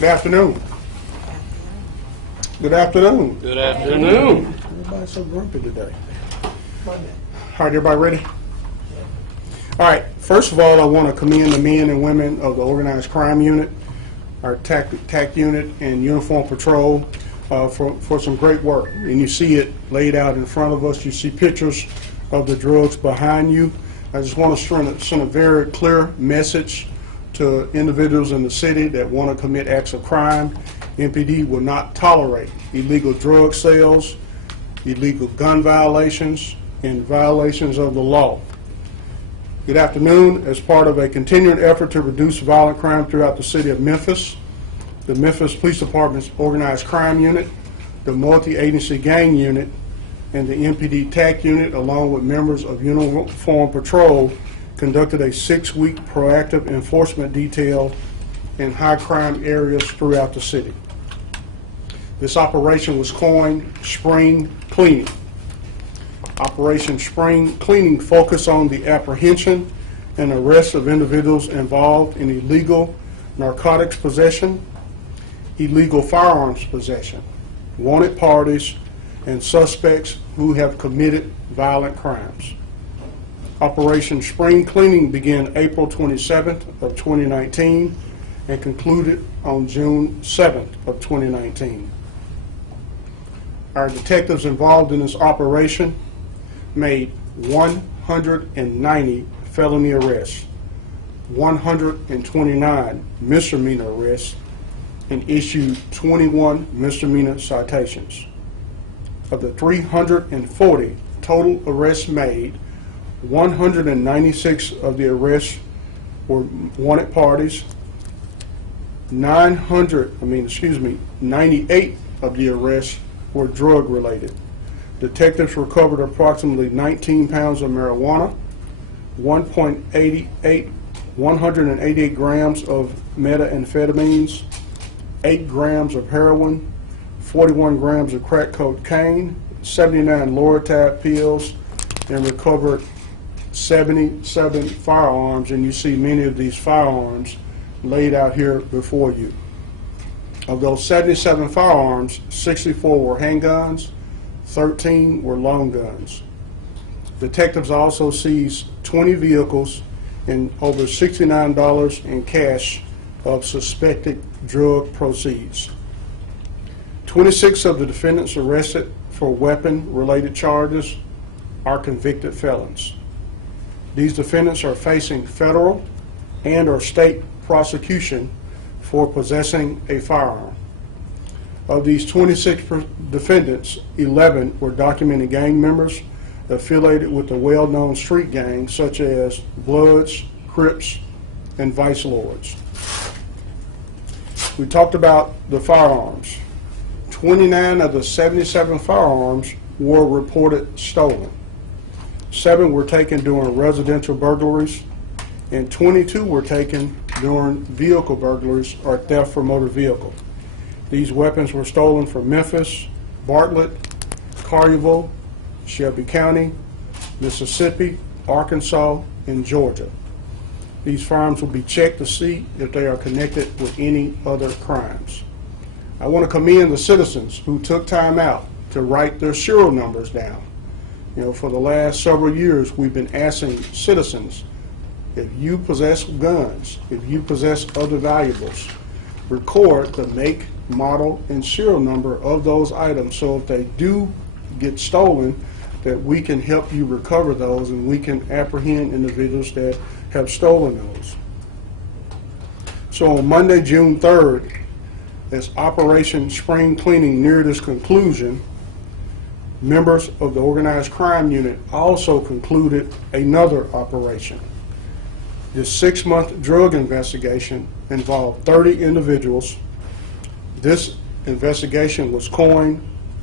Good afternoon. Good afternoon. Good afternoon. Everybody's so grumpy today. All right, everybody ready? All right, first of all, I want to commend the men and women of the Organized Crime Unit, our TAC unit, and Uniform Patrol for some great work. And you see it laid out in front of us. You see pictures of the drugs behind you. I just want to send a very clear message to individuals in the city that want to commit acts of crime. MPD will not tolerate illegal drug sales, illegal gun violations, and violations of the law. Good afternoon. As part of a continuing effort to reduce violent crime throughout the city of Memphis, the Memphis Police Department's Organized Crime Unit, the Multi-Agency Gang Unit, and the MPD TAC Unit, along with members of Uniform Patrol, conducted a 6-week proactive enforcement detail in high crime areas throughout the city. This operation was coined Spring Cleaning. Operation Spring Cleaning focused on the apprehension and arrest of individuals involved in illegal narcotics possession, illegal firearms possession, wanted parties, and suspects who have committed violent crimes. Operation Spring Cleaning began April 27th of 2019 and concluded on June 7th of 2019. Our detectives involved in this operation made 190 felony arrests, 129 misdemeanor arrests, and issued 21 misdemeanor citations. Of the 340 total arrests made, 196 of the arrests were wanted parties, 98 of the arrests were drug related. Detectives recovered approximately 19 pounds of marijuana, 188 grams of methamphetamines, 8 grams of heroin, 41 grams of crack cocaine, 79 Loratad pills, and recovered 77 firearms, and you see many of these firearms laid out here before you. Of those 77 firearms, 64 were handguns, 13 were long guns. Detectives also seized 20 vehicles and over $69 in cash of suspected drug proceeds. 26 of the defendants arrested for weapon-related charges are convicted felons. These defendants are facing federal and or state prosecution for possessing a firearm. Of these 26 defendants, 11 were documented gang members affiliated with the well-known street gangs such as Bloods, Crips, and Vice Lords. We talked about the firearms. 29 of the 77 firearms were reported stolen. 7 were taken during residential burglaries, and 22 were taken during vehicle burglaries or theft from motor vehicle. These weapons were stolen from Memphis, Bartlett, Collierville, Shelby County, Mississippi, Arkansas, and Georgia. These firearms will be checked to see if they are connected with any other crimes. I want to commend the citizens who took time out to write their serial numbers down. You know, for the last several years, we've been asking citizens, if you possess guns, if you possess other valuables, record the make, model, and serial number of those items, so if they do get stolen, that we can help you recover those and we can apprehend individuals that have stolen those. So on Monday, June 3rd, as Operation Spring Cleaning neared its conclusion, members of the Organized Crime Unit also concluded another operation. This 6-month drug investigation involved 30 individuals. This investigation was coined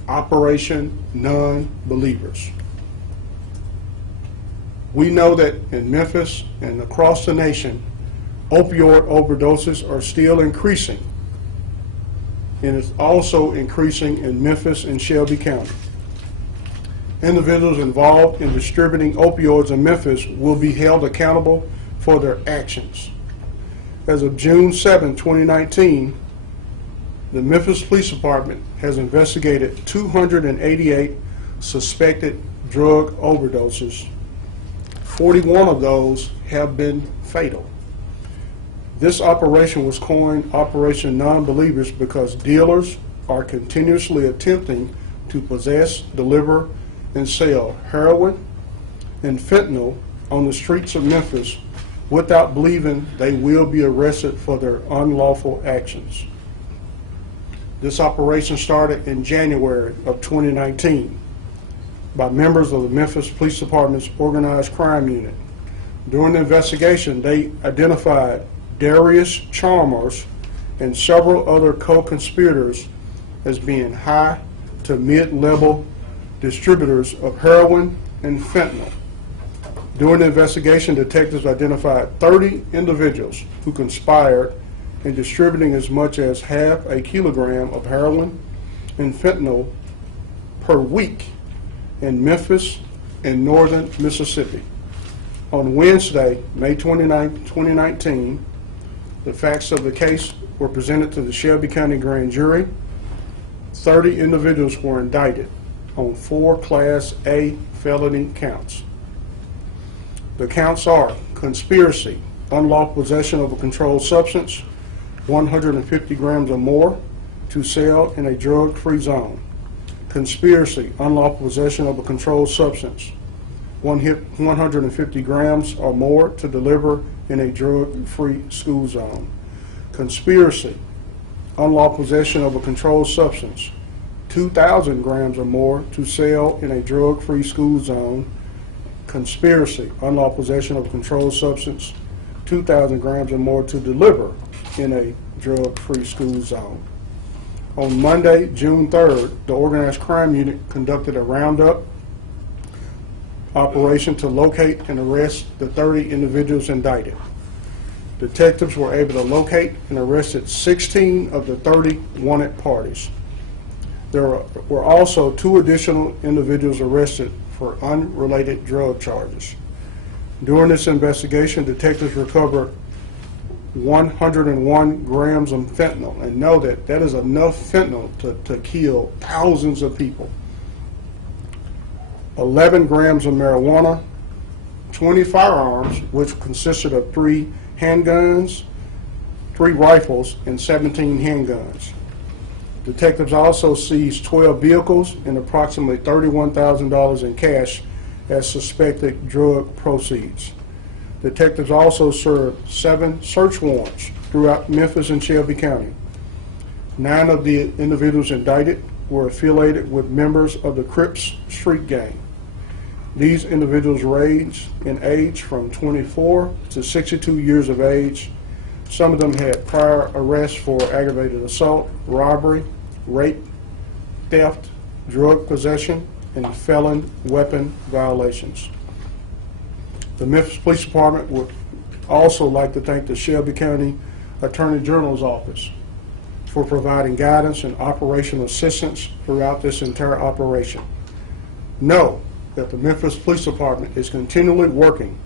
Operation Non-Believers. We know that in Memphis and across the nation, opioid overdoses are still increasing, and it's also increasing in Memphis and Shelby County. Individuals involved in distributing opioids in Memphis will be held accountable for their actions. As of June 7, 2019, The Memphis Police Department has investigated 288 suspected drug overdoses. 41 of those have been fatal. This operation was coined Operation Non-Believers because dealers are continuously attempting to possess, deliver, and sell heroin and fentanyl on the streets of Memphis without believing they will be arrested for their unlawful actions. This operation started in January of 2019 by members of the Memphis Police Department's Organized Crime Unit. During the investigation, they identified Darius Chalmers and several other co-conspirators as being high to mid-level distributors of heroin and fentanyl. During the investigation, detectives identified 30 individuals who conspired in distributing as much as half a kilogram of heroin and fentanyl per week in Memphis and northern Mississippi. On Wednesday, May 29, 2019, the facts of the case were presented to the Shelby County Grand Jury. 30 individuals were indicted on 4 Class A felony counts. The counts are conspiracy, unlawful possession of a controlled substance, 150 grams or more, to sell in a drug-free zone. Conspiracy, unlawful possession of a controlled substance, 150 grams or more, to deliver in a drug-free school zone. Conspiracy, unlawful possession of a controlled substance, 2,000 grams or more, to sell in a drug-free school zone. Conspiracy, unlawful possession of a controlled substance, 2,000 grams or more, to deliver in a drug-free school zone. On Monday, June 3rd, the Organized Crime Unit conducted a roundup operation to locate and arrest the 30 individuals indicted. Detectives were able to locate and arrested 16 of the 30 wanted parties. There were also 2 additional individuals arrested for unrelated drug charges. During this investigation, detectives recovered 101 grams of fentanyl, and know that that is enough fentanyl to kill thousands of people. 11 grams of marijuana, 20 firearms, which consisted of 3 handguns, 3 rifles, and 17 handguns. Detectives also seized 12 vehicles and approximately $31,000 in cash as suspected drug proceeds. Detectives also served 7 search warrants throughout Memphis and Shelby County. 9 of the individuals indicted were affiliated with members of the Crips street gang. These individuals ranged in age from 24 to 62 years of age. Some of them had prior arrests for aggravated assault, robbery, rape, theft, drug possession, and felon weapon violations. The Memphis Police Department would also like to thank the Shelby County Attorney General's Office for providing guidance and operational assistance throughout this entire operation. Know that the Memphis Police Department is continually working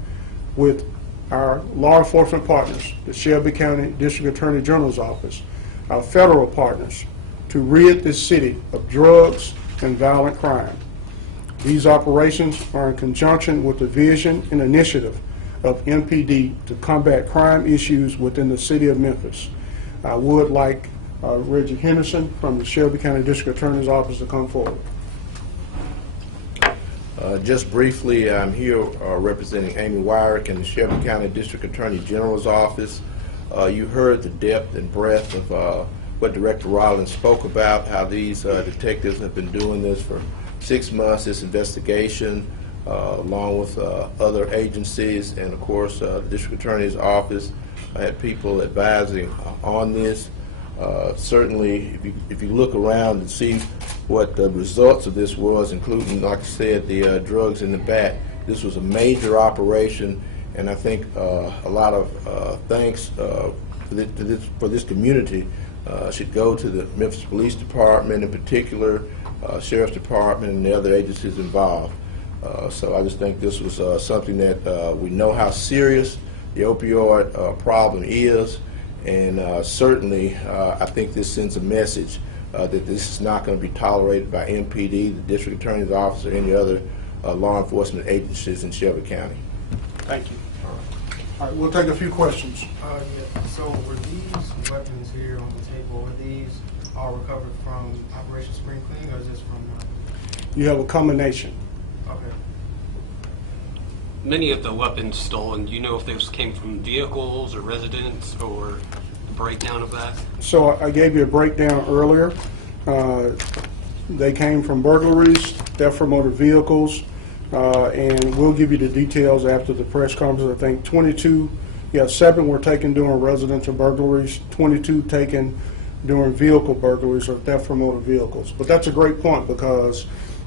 with our law enforcement partners, the Shelby County District Attorney General's Office, our federal partners, to rid this city of drugs and violent crime. These operations are in conjunction with the vision and initiative of MPD to combat crime issues within the city of Memphis. I would like Reggie Henderson from the Shelby County District Attorney's Office to come forward. Just briefly, I'm here representing Amy Wyrick in the Shelby County District Attorney General's Office. You heard the depth and breadth of what Director Rollins spoke about, how these detectives have been doing this for 6 months, this investigation, along with other agencies, and of course the District Attorney's Office. I had people advising on this. Certainly, if you look around and see what the results of this was, including, like I said, the drugs in the back, this was a major operation, and I think a lot of thanks for this community should go to the Memphis Police Department, in particular, Sheriff's Department, and the other agencies involved. So I just think this was something that we know how serious the opioid problem is, And certainly, I think this sends a message that this is not going to be tolerated by MPD, the District Attorney's Office, or any other law enforcement agencies in Shelby County. Thank you. All right, we'll take a few questions. Yeah. So were these weapons here on the table, were these all recovered from Operation Spring Clean, or is this from? You have a combination. Okay. Many of the weapons stolen, do you know if those came from vehicles or residents, or the breakdown of that? So I gave you a breakdown earlier. They came from burglaries, theft from motor vehicles, and we'll give you the details after the press conference. I think 7 were taken during residential burglaries, 22 taken during vehicle burglaries or theft from motor vehicles. But that's a great point because,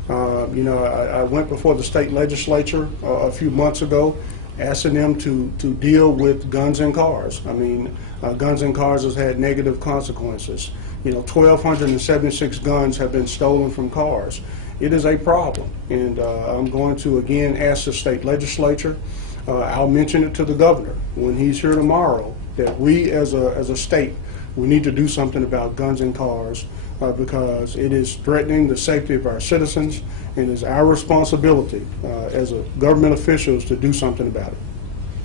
I went before the state legislature a few months ago asking them to deal with guns and cars. I mean, guns and cars has had negative consequences. 1,276 guns have been stolen from cars. It is a problem, and I'm going to again ask the state legislature. I'll mention it to the governor when he's here tomorrow, that we as a state, we need to do something about guns and cars because it is threatening the safety of our citizens, and it's our responsibility as a government officials to do something about it.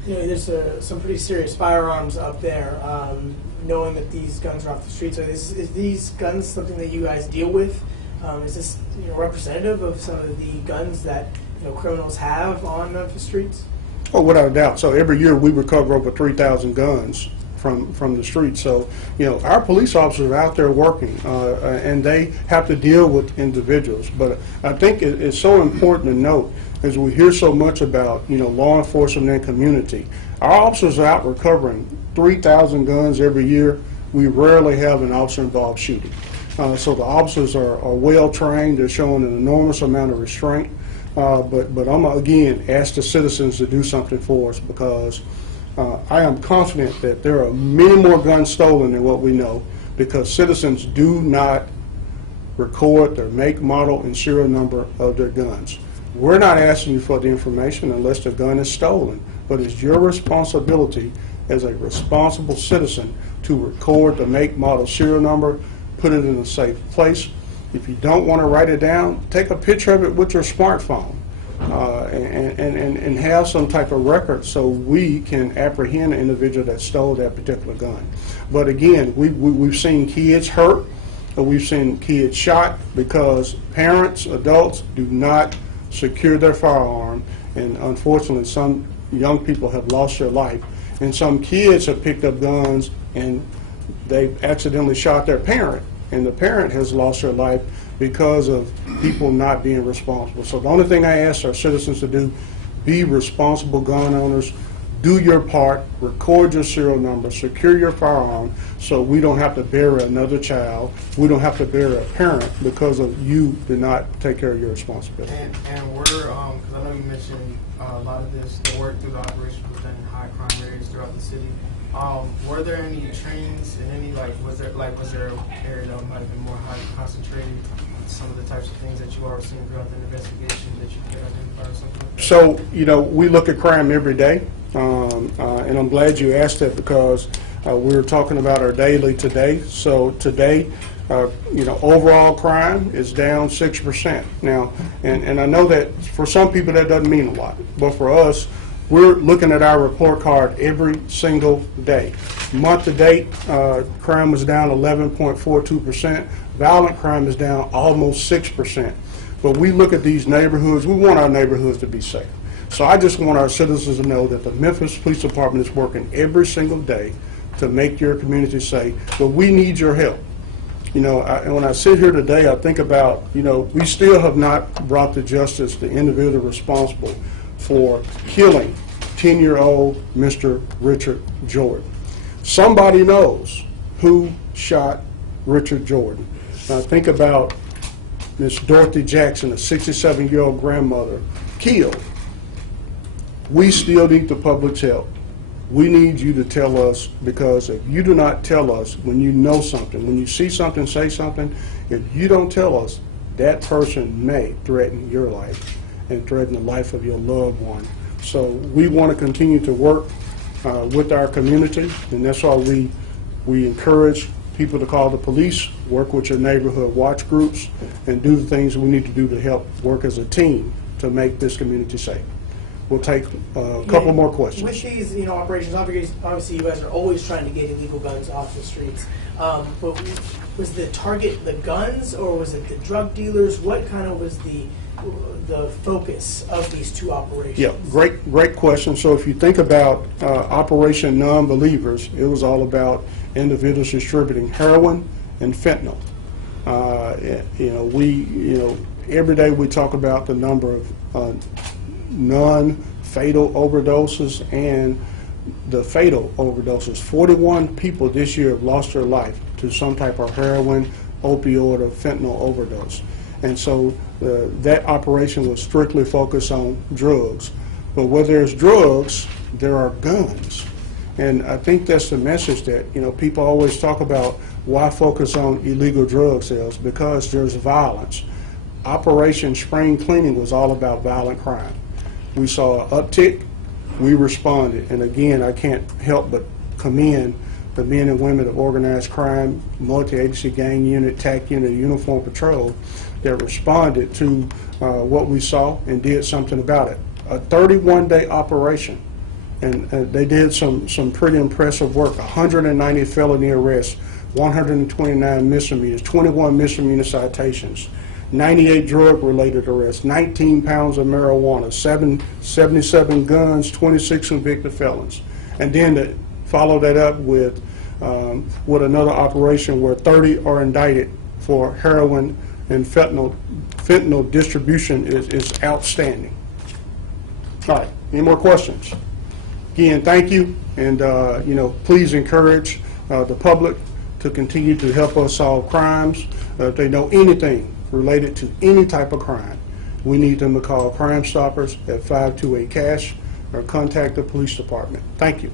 There's some pretty serious firearms up there. Knowing that these guns are off the streets, so is these guns something that you guys deal with? Is this representative of some of the guns that criminals have on Memphis streets? Oh, without a doubt. So every year we recover over 3,000 guns from the streets. So our police officers are out there working, and they have to deal with individuals. But I think it's so important to note, as we hear so much about law enforcement and community, our officers are out recovering 3,000 guns every year. We rarely have an officer-involved shooting. So the officers are well trained. They're showing an enormous amount of restraint. But I'm again ask the citizens to do something for us because I am confident that there are many more guns stolen than what we know because citizens do not record their make, model, and serial number of their guns. We're not asking you for the information unless the gun is stolen, but it's your responsibility as a responsible citizen to record the make, model, serial number, put it in a safe place. If you don't want to write it down, take a picture of it with your smartphone and have some type of record so we can apprehend the individual that stole that particular gun. But again, we've seen kids hurt, we've seen kids shot because parents, adults do not secure their firearm, and unfortunately some young people have lost their life, and some kids have picked up guns and they accidentally shot their parent, and the parent has lost their life because of people not being responsible. So the only thing I ask our citizens to do, be responsible gun owners, do your part, record your serial number, secure your firearm so we don't have to bury another child, we don't have to bury a parent because of you did not take care of your responsibility. And we're, because I know you mentioned a lot of this, the work through the operation was done in high crime areas throughout the city. Were there any trainings in any, was there an area that might have been more highly concentrated on some of the types of things that you are seeing throughout the investigation that you could identify or something like that? So, we look at crime every day, and I'm glad you asked that because we were talking about our daily today. So today, overall crime is down 6%. Now, and I know that for some people that doesn't mean a lot, but for us, we're looking at our report card every single day. Month to date, crime was down 11.42%. Violent crime is down almost 6%. But we look at these neighborhoods, we want our neighborhoods to be safe. So I just want our citizens to know that the Memphis Police Department is working every single day to make your community safe, but we need your help. And when I sit here today, I think about, we still have not brought to justice the individual responsible for killing 10-year-old Mr. Richard Jordan. Somebody knows who shot Richard Jordan. Now think about Miss Dorothy Jackson, a 67-year-old grandmother, killed. We still need the public's help. We need you to tell us, because if you do not tell us when you know something, when you see something, say something, if you don't tell us, that person may threaten your life and threaten the life of your loved one. So we want to continue to work with our community, and that's why we We encourage people to call the police, work with your neighborhood watch groups, and do the things we need to do to help work as a team to make this community safe. We'll take a couple more questions. With these, operations, obviously you guys are always trying to get illegal guns off the streets. But was the target the guns, or was it the drug dealers? What kind of was the focus of these two operations? Yeah, great question. So if you think about Operation Non-Believers, it was all about individuals distributing heroin and fentanyl. Every day we talk about the number of non-fatal overdoses and the fatal overdoses. 41 people this year have lost their life to some type of heroin, opioid, or fentanyl overdose. And so that operation was strictly focused on drugs. But where there's drugs, there are guns. And I think that's the message that, people always talk about, why focus on illegal drug sales? Because there's violence. Operation Spring Cleaning was all about violent crime. We saw an uptick, we responded. And again, I can't help but commend the men and women of organized crime, multi-agency gang unit, TAC unit, uniform patrol that responded to what we saw and did something about it. A 31-day operation, and they did some pretty impressive work. 190 felony arrests, 129 misdemeanors, 21 misdemeanor citations, 98 drug-related arrests, 19 pounds of marijuana, 77 guns, 26 convicted felons. And then to follow that up with another operation where 30 are indicted for heroin and fentanyl distribution is outstanding. All right, any more questions? Again, thank you, and please encourage the public to continue to help us solve crimes. If they know anything related to any type of crime, we need them to call Crime Stoppers at 528-CASH or contact the police department. Thank you.